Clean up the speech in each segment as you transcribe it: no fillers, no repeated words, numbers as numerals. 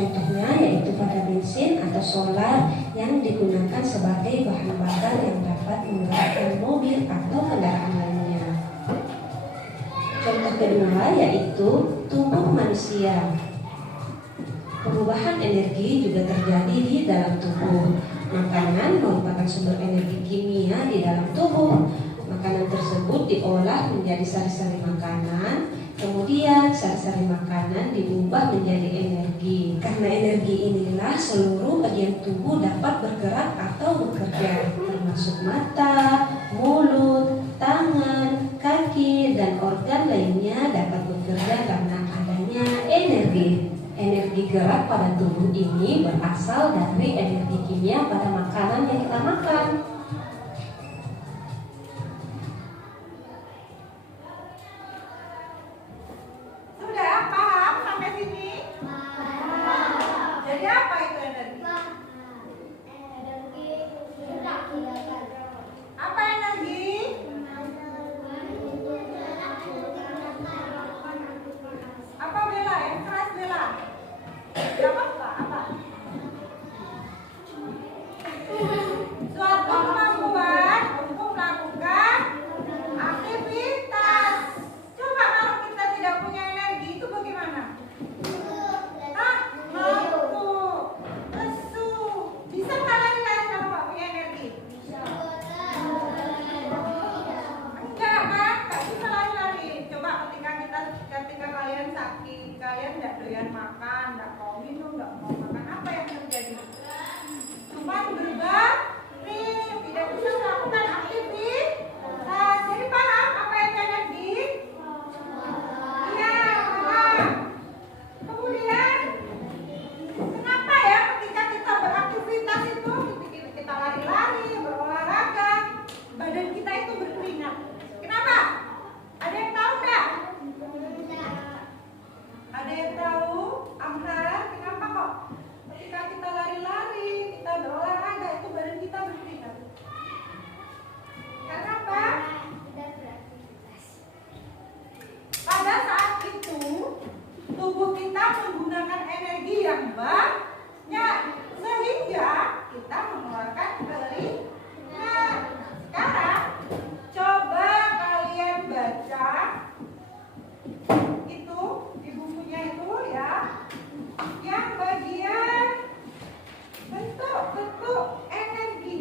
Contohnya yaitu pada bensin atau solar yang digunakan sebagai bahan bakar yang dapat menggerakkan mobil atau kendaraan lainnya. Contoh kedua yaitu tubuh manusia. Perubahan energi juga terjadi di dalam tubuh. Makanan merupakan sumber energi kimia di dalam tubuh. Makanan tersebut diolah menjadi sari-sari makanan, kemudian sari-sari makanan diubah menjadi energi. Karena energi inilah seluruh bagian tubuh dapat bergerak atau bekerja, termasuk mata, mulut, tangan, kaki, dan organ lainnya dapat bekerja karena adanya energi. Energi gerak pada tubuh ini berasal dari energi kimia pada makanan yang kita makan. Sudah paham sampai sini? Jadi apa itu energi? Apa energi? Apa Bella? Yang keras Bella? Apa? Suatu kemampuan untuk melakukan aktivitas. Coba kalau kita tidak punya energi itu bagaimana? Ngantuk, lesu. Bisa nggak lari-lari kalau nggak punya energi? Enggak kan? Nggak bisa lari-lari. Coba ketika kalian sakit, kalian nggak doyan makan, nggak mau minum, nggak mau makan, apa yang terjadi? Cuma berbaring, tidak bisa melakukan aktivitas. Jadi paham apa yang energi? Iya, paham. Kemudian, kenapa ya ketika kita beraktivitas itu, kita lari-lari, berolahraga, badan kita itu berkeringat? Kenapa? Ada yang tahu nggak? Ada yang tahu? Amhar, kenapa kok ketika kita lari-lari, kita berolahraga, itu badan kita berkeringat? Karena apa? Pada saat itu tubuh kita menggunakan energi yang banyak sehingga kita mengeluarkan keringat. Sekarang coba kalian baca itu di bukunya itu ya, yang bagian bentuk energi.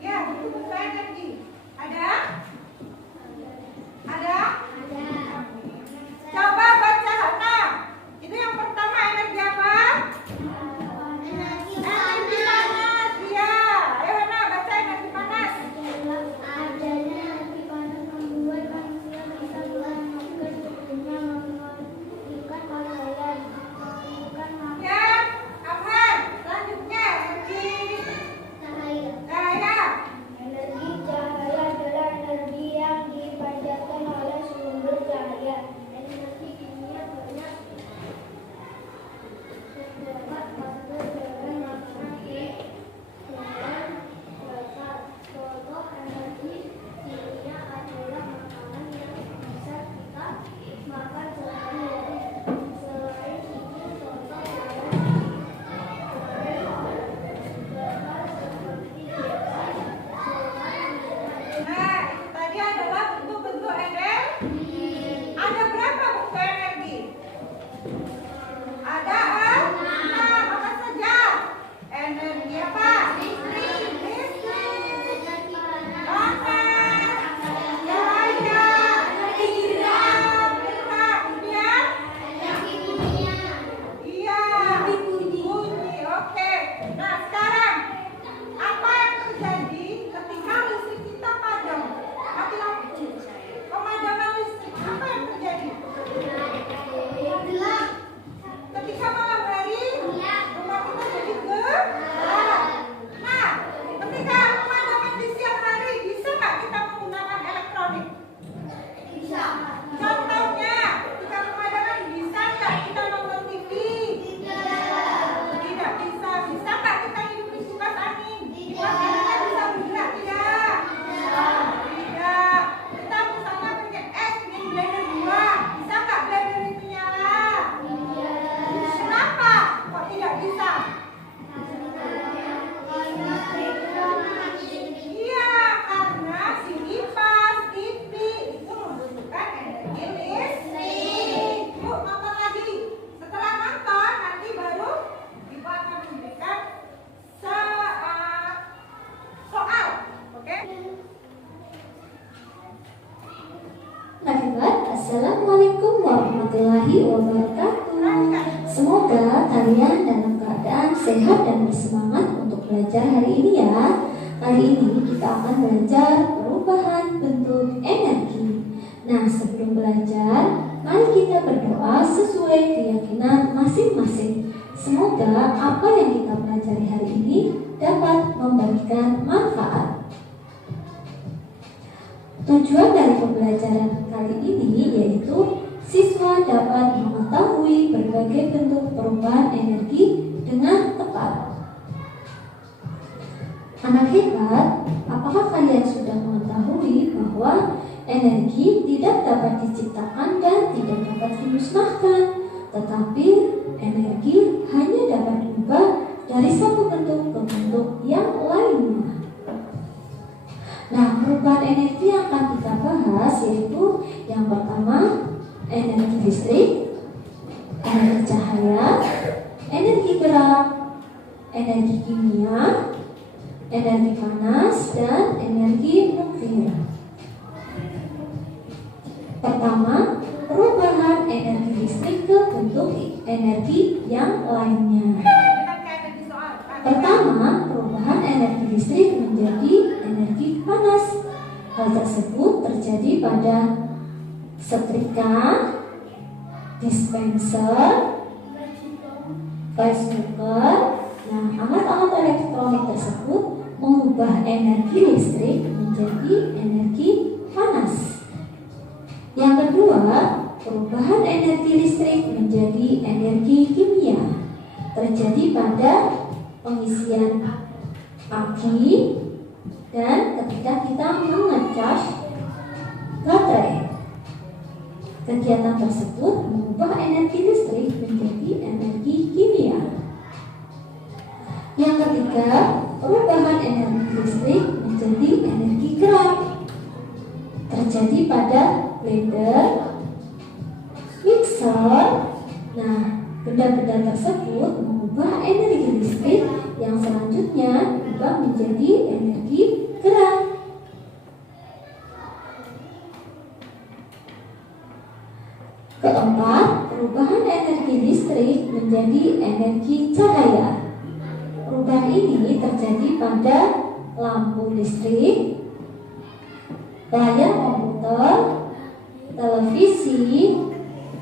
Ya, bentuk energi. Ada? Ada? Coba baca Hana. Itu yang pertama kalian dalam keadaan sehat dan bersemangat untuk belajar hari ini ya. Kali ini kita akan belajar perubahan bentuk energi. Nah, sebelum belajar, mari kita berdoa sesuai keyakinan masing-masing. Semoga apa yang kita pelajari hari ini dapat memberikan manfaat. Tujuan dari pembelajaran kali ini yaitu siswa dapat mengetahui berbagai bentuk perubahan energi dengan tepat. Anak hebat, apakah kalian sudah mengetahui bahwa energi tidak dapat diciptakan dan tidak dapat dimusnahkan, tetapi energi hanya dapat diubah dari satu bentuk ke bentuk yang lainnya. Nah, perubahan energi yang akan kita bahas yaitu yang pertama, energi listrik, energi cahaya, energi gerak, energi kimia, energi panas, dan energi nuklir. Pertama, perubahan energi listrik ke bentuk energi yang lainnya. Pertama, perubahan energi listrik menjadi energi panas. Hal tersebut terjadi pada setrika, dispenser, rice cooker. Nah, alat-alat elektronik tersebut mengubah energi listrik menjadi energi panas. Yang kedua, perubahan energi listrik menjadi energi kimia terjadi pada pengisian aki dan ketika kita mengecas baterai. Kegiatan tersebut mengubah energi listrik menjadi energi kimia. Yang ketiga, perubahan energi listrik menjadi energi gerak terjadi pada blender, mixer. Nah, benda-benda tersebut mengubah energi listrik yang selanjutnya berubah menjadi energi gerak. Keempat, perubahan energi listrik menjadi energi cahaya. Perubahan ini terjadi pada lampu listrik, layar komputer, televisi,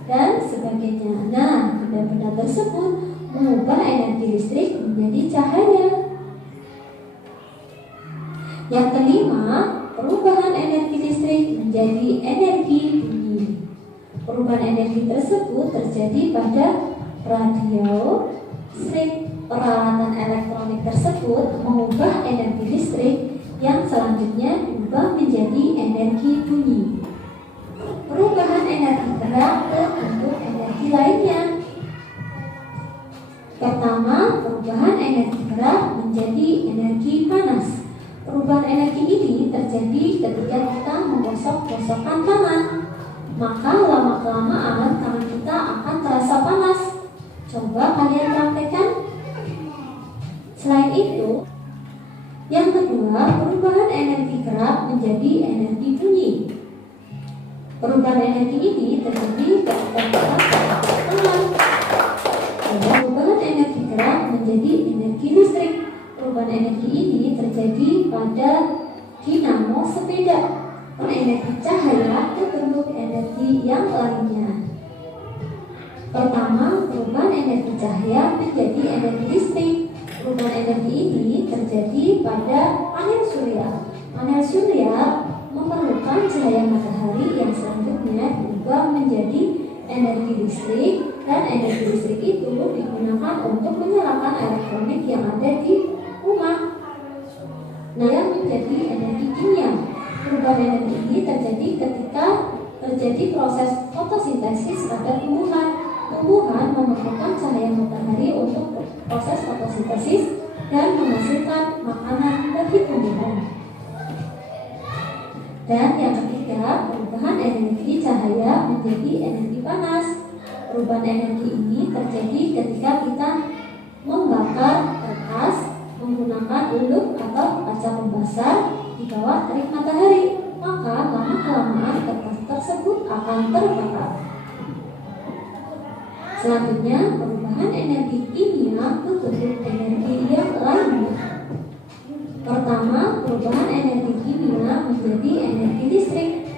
dan sebagainya. Nah, benda-benda tersebut mengubah energi listrik menjadi cahaya. Yang kelima, perubahan energi listrik menjadi energi bunyi. Perubahan energi tersebut terjadi pada radio, listrik. Peralatan elektronik tersebut mengubah energi listrik yang selanjutnya diubah menjadi energi bunyi. Perubahan energi gerak ke bentuk energi lainnya. Pertama, perubahan energi gerak menjadi energi panas. Perubahan energi ini terjadi ketika kita menggosok-gosokkan tangan. Maka lama-kelamaan tangan kita akan terasa panas. Coba kalian praktekkan. Selain itu, yang kedua, perubahan energi gerak menjadi energi bunyi. Perubahan energi ini terjadi ketika kita menggosok tangan. Perubahan energi gerak menjadi energi listrik. Perubahan energi ini terjadi pada dinamo sepeda. Energi cahaya ke bentuk energi yang lainnya. Pertama, perubahan energi cahaya menjadi energi listrik. Perubahan energi ini terjadi pada panel surya. Panel surya memerlukan cahaya matahari yang selanjutnya diubah menjadi energi listrik, dan energi listrik itu digunakan untuk menyalakan elektronik yang ada di rumah. Nah, yang menjadi energi kimia. Perubahan energi ini terjadi ketika terjadi proses fotosintesis pada tumbuhan. Tumbuhan memerlukan cahaya matahari untuk proses fotosintesis dan menghasilkan makanan bagi tumbuhan. Dan yang ketiga, perubahan energi cahaya menjadi energi panas. Perubahan energi ini terjadi ketika kita membakar kertas menggunakan uluk atau kaca pembesar di bawah terik matahari. Maka lama-kelamaan kertas tersebut akan terbakar. Selanjutnya, perubahan perubahan energi kimia ke bentuk energi yang lainnya. Pertama, perubahan energi kimia menjadi energi listrik.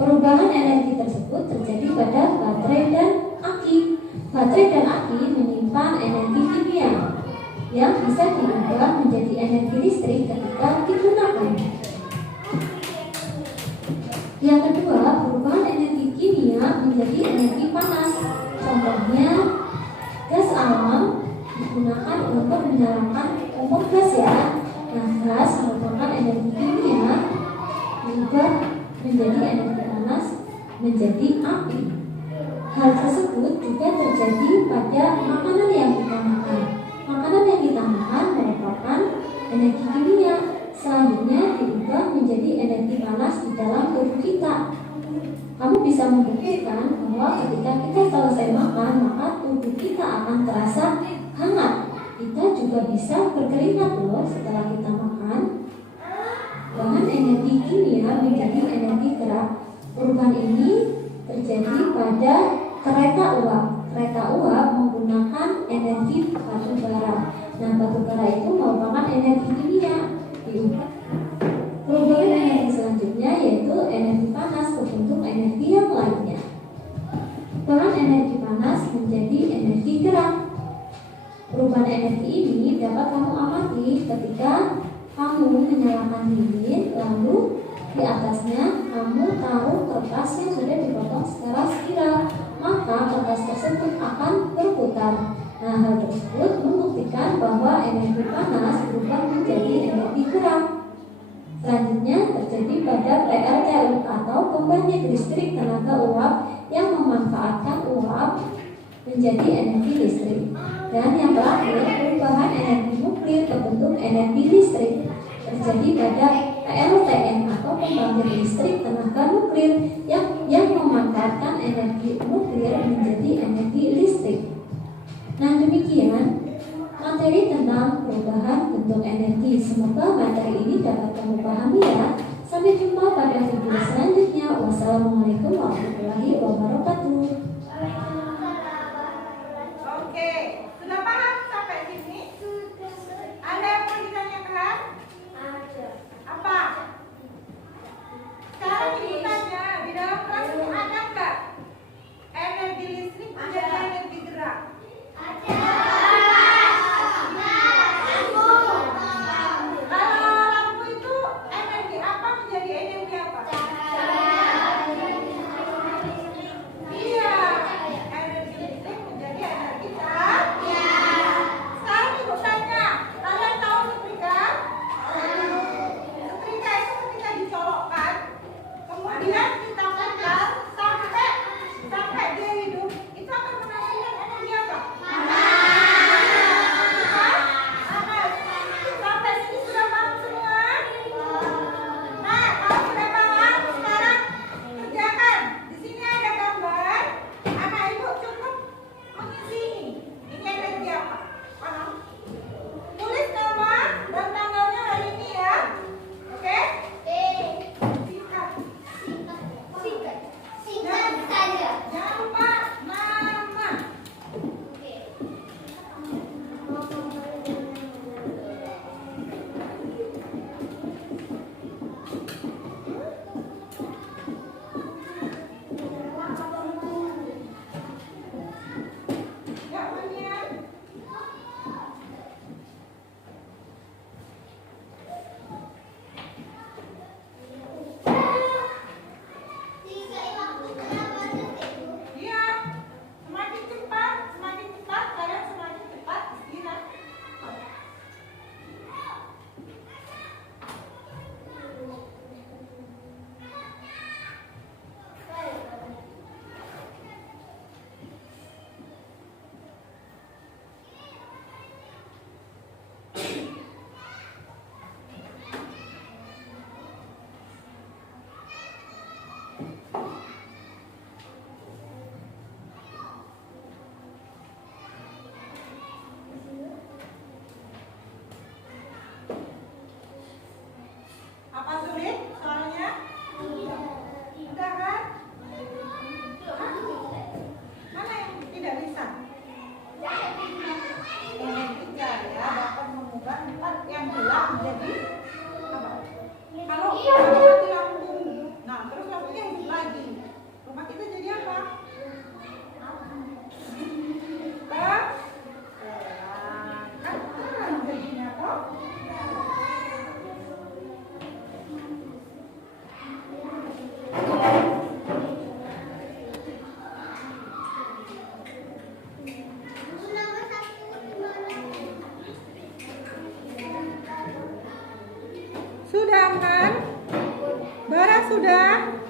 Perubahan energi tersebut terjadi pada baterai dan aki. Baterai dan aki menyimpan energi kimia yang bisa diubah menjadi energi listrik ketika digunakan. Yang kedua, perubahan energi kimia menjadi energi panas. Contohnya, gas alam digunakan untuk menyalakan kompor gas ya. Nah, gas merupakan energi kimia diubah menjadi energi panas menjadi api. Hal tersebut juga terjadi pada makanan yang kita makan. Makanan yang kita makan merupakan energi kimia, selanjutnya diubah menjadi energi panas di dalam tubuh kita. Kamu bisa membuktikan bahwa ketika kita selesai makan, maka tubuh kita akan terasa hangat. Kita juga bisa berkeringat loh setelah kita makan. Bahan energi kimia menjadi energi gerak. Perubahan ini terjadi pada kereta uap. Kereta uap menggunakan energi batu bara. Nah, batu bara itu merupakan energi kimia diubah. Perubahan energi selanjutnya yaitu energi panas ke bentuk energi yang lainnya. Bahan energi panas menjadi energi gerak. Perubahan energi ini dapat kamu amati ketika kamu menyalakan lilin, lalu di atasnya kamu taruh kertas yang sudah dipotong secara spiral, maka kertas tersebut akan berputar. Nah, hal tersebut membuktikan bahwa energi panas berubah menjadi energi gerak. Selanjutnya terjadi pada PLTU atau pembangkit listrik tenaga uap yang memanfaatkan uap menjadi energi listrik. Dan yang terakhir, perubahan energi nuklir ke bentuk energi listrik terjadi pada PLTN atau pembangkit listrik tenaga nuklir yang memanfaatkan energi nuklir menjadi energi listrik. Nah, demikian materi tentang perubahan bentuk energi. Semoga materi ini dapat kamu pahami ya. Sampai jumpa pada video selanjutnya. Wassalamualaikum warahmatullahi wabarakatuh. Oke, sudah paham sampai sini? Ada yang mau ditanyakan? Ada. Apa? Sekarang ibu tanya, di dalam kelas ini ada nggak energi listrik menjadi energi gerak? Ada. Kalau lampu itu energi apa menjadi energi apa? Iya. sudah?